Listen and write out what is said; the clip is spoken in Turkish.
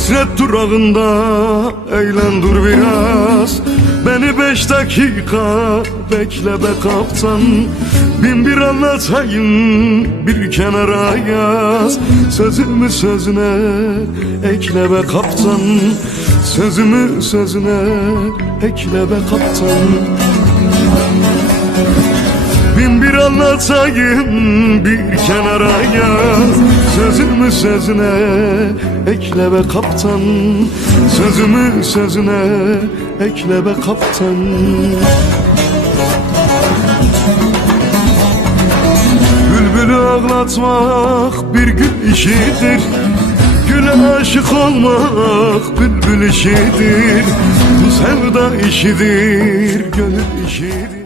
Hasret durağında eğlen dur biraz, beni 5 dakika bekle be kaptan. Bin bir anlatayım bir kenara yaz, sözümü sözüne ekle be kaptan. Sözümü sözüne ekle be kaptan. Bin bir anlatayım bir kenara yaz, sözümü sözüne ekle be kaptan. Sözümü sözüne ekle be kaptan. Bülbülü ağlatmak bir gül işidir, güle aşık olmak bülbül işidir. Bu sevda işidir, gönül işidir.